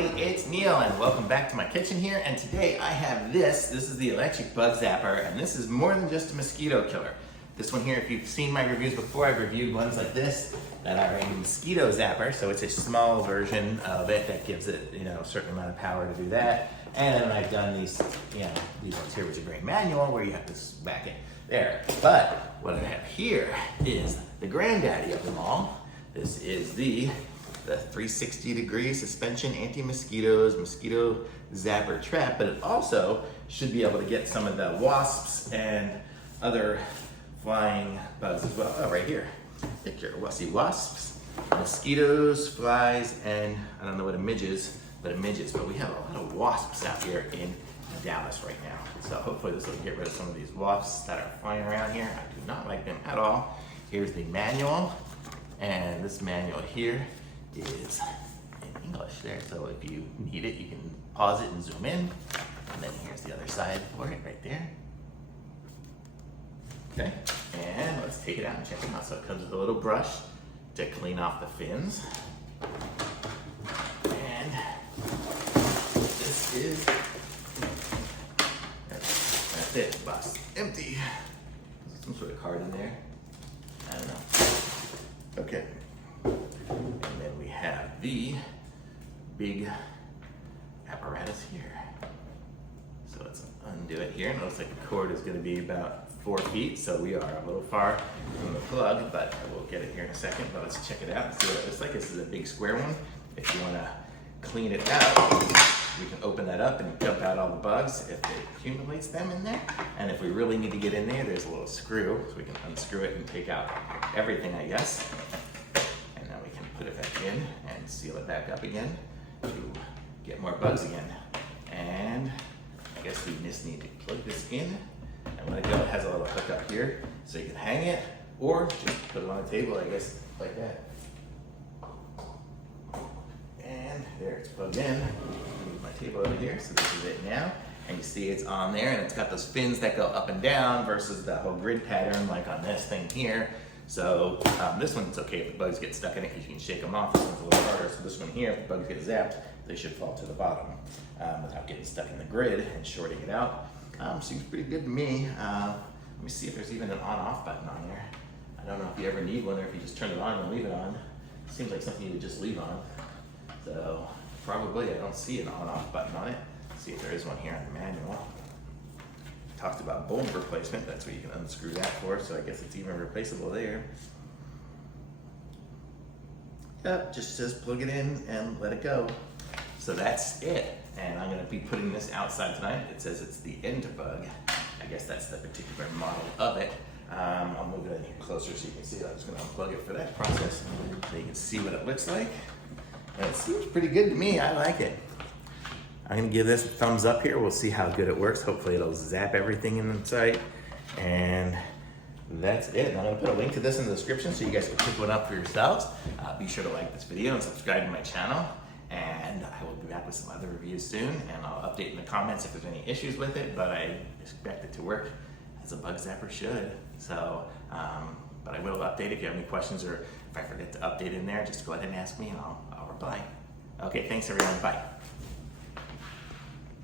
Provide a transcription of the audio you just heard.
everybody, it's Neil and welcome back to my kitchen here. And today I have this is the electric bug zapper, and this is more than just a mosquito killer. This one here, if you've seen my reviews before, I've reviewed ones like this that are a mosquito zapper. So it's a small version of it that gives it, a certain amount of power to do that. And then I've done these ones here, which are very manual, where you have to whack it there. But what I have here is the granddaddy of them all. This is the 360-degree suspension anti-mosquitoes mosquito zapper trap, but it also should be able to get some of the wasps and other flying bugs as well. Oh, right here. Picture. We'll see wasps, mosquitoes, flies, and I don't know what a midge is, but we have a lot of wasps out here in Dallas right now. So hopefully this will get rid of some of these wasps that are flying around here. I do not like them at all. Here's the manual, and this manual here is in English there, so if you need it, you can pause it and zoom in. And then here's the other side for it right there. Okay, and let's take it out and check it out. So it comes with a little brush to clean off the fins. And this is, that's it, box empty. Some sort of card in there. I don't know. Okay. And then we have the big apparatus here. So let's undo it here. And it looks like the cord is going to be about 4 feet, so we are a little far from the plug, but we'll get it here in a second. But let's check it out and see what it looks like. This is a big square one. If you want to clean it out, we can open that up and dump out all the bugs if it accumulates them in there. And if we really need to get in there, there's a little screw, so we can unscrew it and take out everything, I guess. Put it back in and seal it back up again to get more bugs again. And I guess we just need to plug this in and let it go. It has a little hook up here so you can hang it or just put it on the table, I guess, like that. And there, it's plugged in. Move my table over here, so this is it now. And you see it's on there, and it's got those fins that go up and down versus the whole grid pattern like on this thing here. So this one's okay if the bugs get stuck in it because you can shake them off. This one's a little harder. So this one here, if the bugs get zapped, they should fall to the bottom without getting stuck in the grid and shorting it out. Seems pretty good to me. Let me see if there's even an on-off button on there. I don't know if you ever need one or if you just turn it on and leave it on. Seems like something you would just leave on. So probably I don't see an on-off button on it. Let's see if there is one here on the manual. Talked about bulb replacement, that's what you can unscrew that for, so I guess it's even replaceable there. Yep, just says plug it in and let it go. So that's it, and I'm gonna be putting this outside tonight. It says it's the EndBug. I guess that's the particular model of it. I'll move it in here closer so you can see it. I'm just gonna unplug it for that process so you can see what it looks like. And it seems pretty good to me, I like it. I'm gonna give this a thumbs up here. We'll see how good it works. Hopefully it'll zap everything inside. And that's it. And I'm gonna put a link to this in the description so you guys can pick one up for yourselves. Be sure to like this video and subscribe to my channel. And I will be back with some other reviews soon. And I'll update in the comments if there's any issues with it, but I expect it to work as a bug zapper should. So, but I will update if you have any questions or if I forget to update in there, just go ahead and ask me and I'll reply. Okay, thanks everyone, bye.